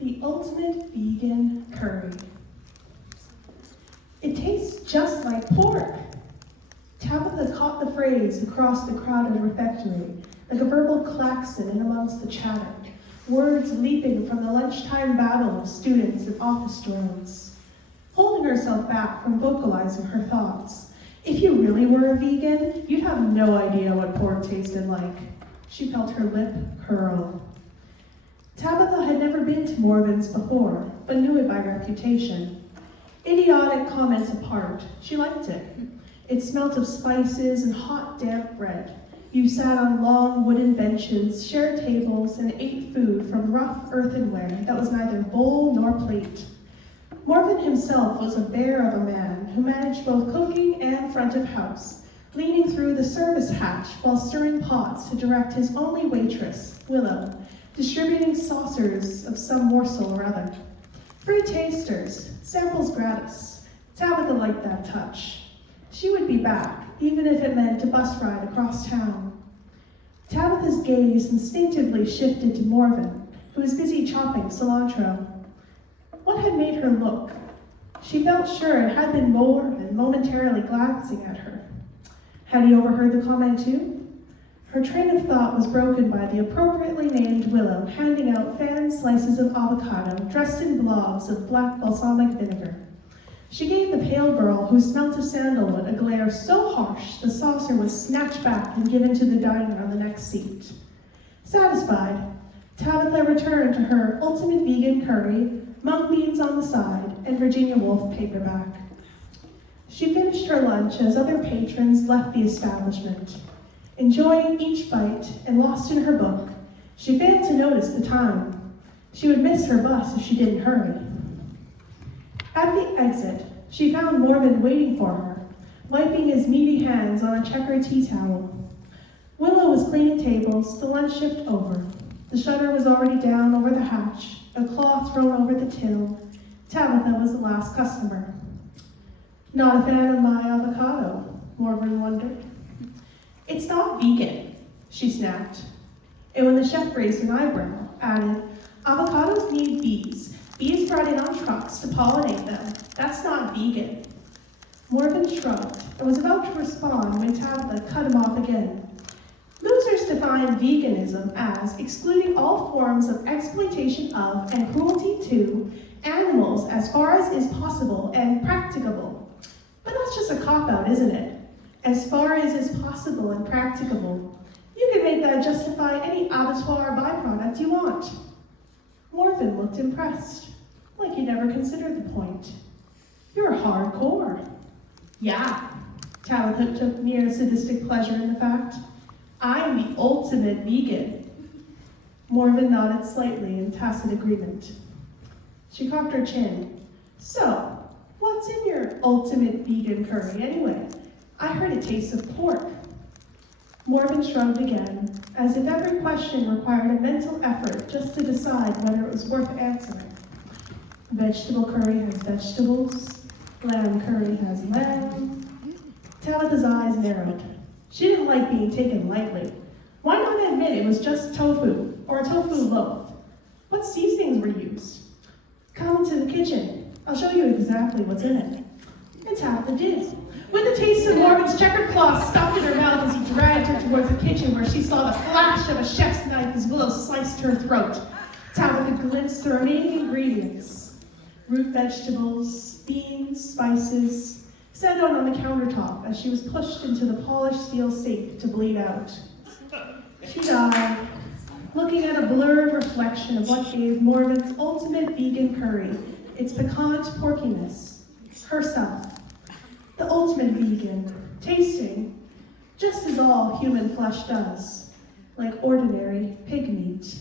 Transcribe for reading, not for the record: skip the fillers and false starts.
The ultimate vegan curry. It tastes just like pork. Tabatha caught the phrase across the crowded refectory, like a verbal klaxon in amongst the chatter, words leaping from the lunchtime babble of students and office drones. Holding herself back from vocalizing her thoughts, if you really were a vegan, you'd have no idea what pork tasted like. She felt her lip curl. Tabatha had never been to Morven's before, but knew it by reputation. Idiotic comments apart, she liked it. It smelt of spices and hot, damp bread. You sat on long wooden benches, shared tables, and ate food from rough earthenware that was neither bowl nor plate. Morven himself was a bear of a man who managed both cooking and front of house, leaning through the service hatch while stirring pots to direct his only waitress, Willow, distributing saucers of some morsel or other. Free tasters, samples gratis. Tabatha liked that touch. She would be back, even if it meant a bus ride across town. Tabatha's gaze instinctively shifted to Morven, who was busy chopping cilantro. What had made her look? She felt sure it had been Morven momentarily glancing at her. Had he overheard the comment too? Her train of thought was broken by the appropriately named Willow handing out fan slices of avocado dressed in blobs of black balsamic vinegar. She gave the pale girl who smelt of sandalwood a glare so harsh the saucer was snatched back and given to the diner on the next seat. Satisfied, Tabatha returned to her ultimate vegan curry, mung beans on the side, and Virginia Woolf paperback. She finished her lunch as other patrons left the establishment. Enjoying each bite and lost in her book, she failed to notice the time. She would miss her bus if she didn't hurry. At the exit, she found Morven waiting for her, wiping his meaty hands on a checkered tea towel. Willow was cleaning tables, the lunch shift over. The shutter was already down over the hatch, a cloth thrown over the till. Tabatha was the last customer. Not a fan of my avocado, Morven wondered. It's not vegan, she snapped. And when the chef raised an eyebrow, added, avocados need bees. Bees brought in on trucks to pollinate them. That's not vegan. Morven shrugged and was about to respond when Tabatha cut him off again. Losers define veganism as excluding all forms of exploitation of and cruelty to animals as far as is possible and practicable. But that's just a cop-out, isn't it? As far as is possible and practicable. You can make that justify any abattoir byproduct you want. Morven looked impressed, like he never considered the point. You're hardcore. Yeah, Tabatha took near sadistic pleasure in the fact. I'm the ultimate vegan. Morven nodded slightly in tacit agreement. She cocked her chin. So, what's in your ultimate vegan curry anyway? I heard it tastes of pork. Morven shrugged again, as if every question required a mental effort just to decide whether it was worth answering. Vegetable curry has vegetables. Lamb curry has lamb. Tabatha's eyes narrowed. She didn't like being taken lightly. Why not admit it was just tofu, or a tofu loaf? What seasonings were used? Come into the kitchen. I'll show you exactly what's in it. And Tabatha did. With a taste of Morven's checkered cloth stuffed in her mouth as he dragged her towards the kitchen where she saw the flash of a chef's knife as Willow sliced her throat. Tabatha glimpsed the remaining ingredients. Root vegetables, beans, spices, set out on the countertop as she was pushed into the polished steel sink to bleed out. She died, looking at a blurred reflection of what gave Morven's ultimate vegan curry its piquant porkiness, herself. The ultimate vegan, tasting just as all human flesh does, like ordinary pig meat.